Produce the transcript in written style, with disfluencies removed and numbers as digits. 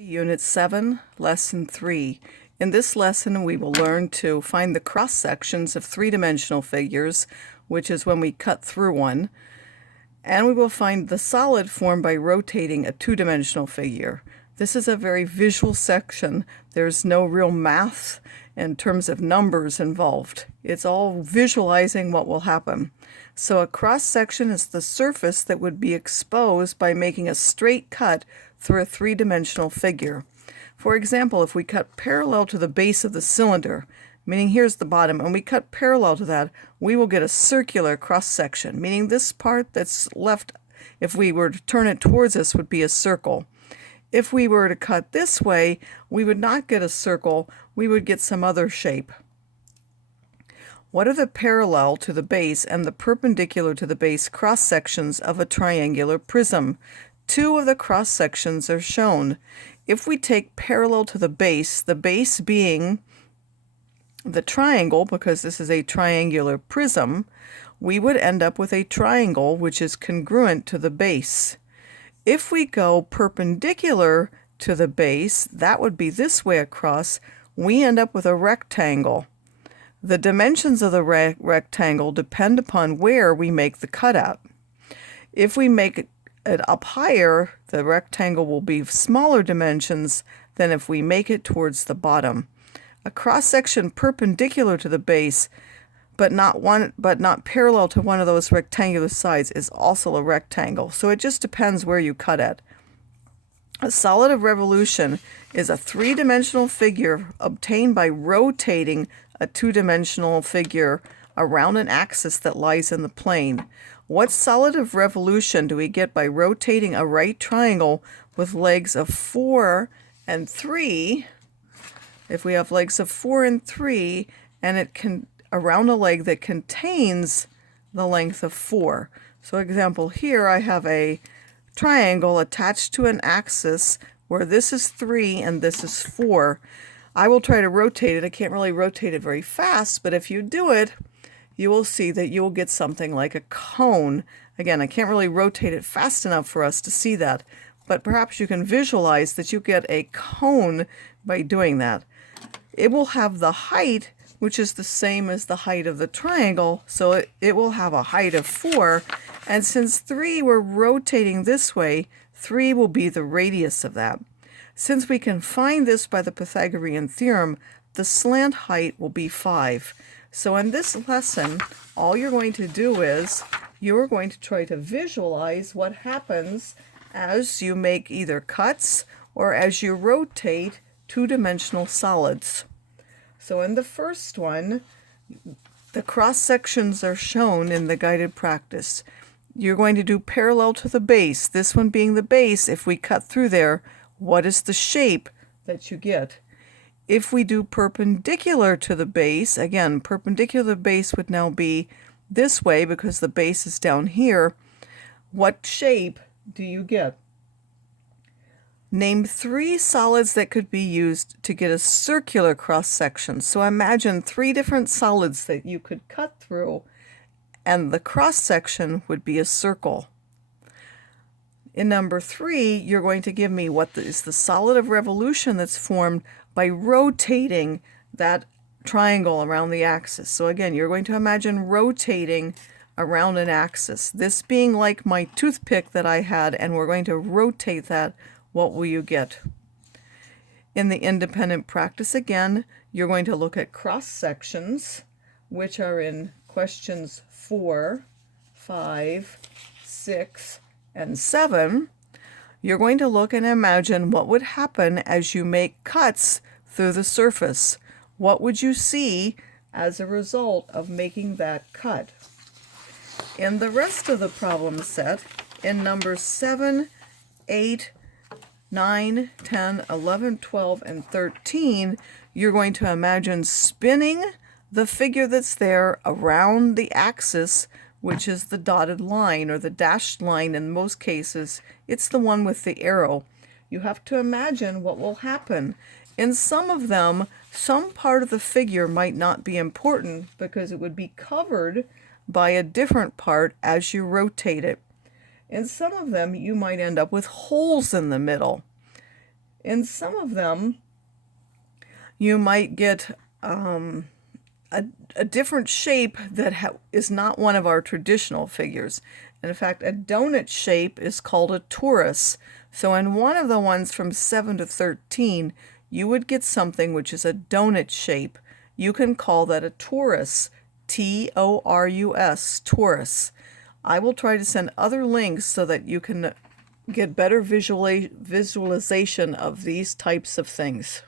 Unit 7, Lesson 3. In this lesson, we will learn to find the cross sections of three-dimensional figures, which is when we cut through one, and we will find the solid formed by rotating a two-dimensional figure. This is a very visual section. There's no real math in terms of numbers involved. It's all visualizing what will happen. So a cross section is the surface that would be exposed by making a straight cut through a three-dimensional figure. For example, if we cut parallel to the base of the cylinder, meaning here's the bottom, and we cut parallel to that, we will get a circular cross-section, meaning this part that's left, if we were to turn it towards us, would be a circle. If we were to cut this way, we would not get a circle, we would get some other shape. What are the parallel to the base and the perpendicular to the base cross-sections of a triangular prism? Two of the cross-sections are shown. If we take parallel to the base being the triangle, because this is a triangular prism, we would end up with a triangle which is congruent to the base. If we go perpendicular to the base, that would be this way across, we end up with a rectangle. The dimensions of the rectangle depend upon where we make the cutout. If we make it up higher, the rectangle will be smaller dimensions than if we make it towards the bottom. A cross-section perpendicular to the base, but not parallel to one of those rectangular sides, is also a rectangle. So it just depends where you cut it. A solid of revolution is a three-dimensional figure obtained by rotating a two-dimensional figure around an axis that lies in the plane. What solid of revolution do we get by rotating a right triangle with legs of 4 and 3? If we have legs of 4 and 3, and it can around a leg that contains the length of 4. So example, here I have a triangle attached to an axis where this is 3 and this is 4. I will try to rotate it. I can't really rotate it very fast, but if you do it, you will see that you will get something like a cone. Again, I can't really rotate it fast enough for us to see that, but perhaps you can visualize that you get a cone by doing that. It will have the height, which is the same as the height of the triangle, so it will have a height of 4, and since 3 we're rotating this way, 3 will be the radius of that. Since we can find this by the Pythagorean theorem, the slant height will be 5. So in this lesson, all you're going to do is you're going to try to visualize what happens as you make either cuts or as you rotate two-dimensional solids. So in the first one, the cross sections are shown in the guided practice. You're going to do parallel to the base. This one being the base, if we cut through there, what is the shape that you get? If we do perpendicular to the base, again, perpendicular to the base would now be this way because the base is down here. What shape do you get? Name 3 solids that could be used to get a circular cross-section. So imagine 3 different solids that you could cut through, and the cross-section would be a circle. In number 3, you're going to give me what is the solid of revolution that's formed by rotating that triangle around the axis. So again, you're going to imagine rotating around an axis. This being like my toothpick that I had, and we're going to rotate that. What will you get? In the independent practice, again, you're going to look at cross sections, which are in questions 4, 5, 6, and 7. You're going to look and imagine what would happen as you make cuts through the surface. What would you see as a result of making that cut? In the rest of the problem set, in numbers 7, 8, 9, 10, 11, 12, and 13, you're going to imagine spinning the figure that's there around the axis, which is the dotted line or the dashed line in most cases. It's the one with the arrow. You have to imagine what will happen. In some of them, some part of the figure might not be important because it would be covered by a different part as you rotate it. In some of them, you might end up with holes in the middle. In some of them, you might get a different shape that is not one of our traditional figures. And in fact, a donut shape is called a torus. So in one of the ones from 7 to 13, you would get something which is a donut shape. You can call that a torus, T-O-R-U-S, torus. I will try to send other links so that you can get better visualization of these types of things.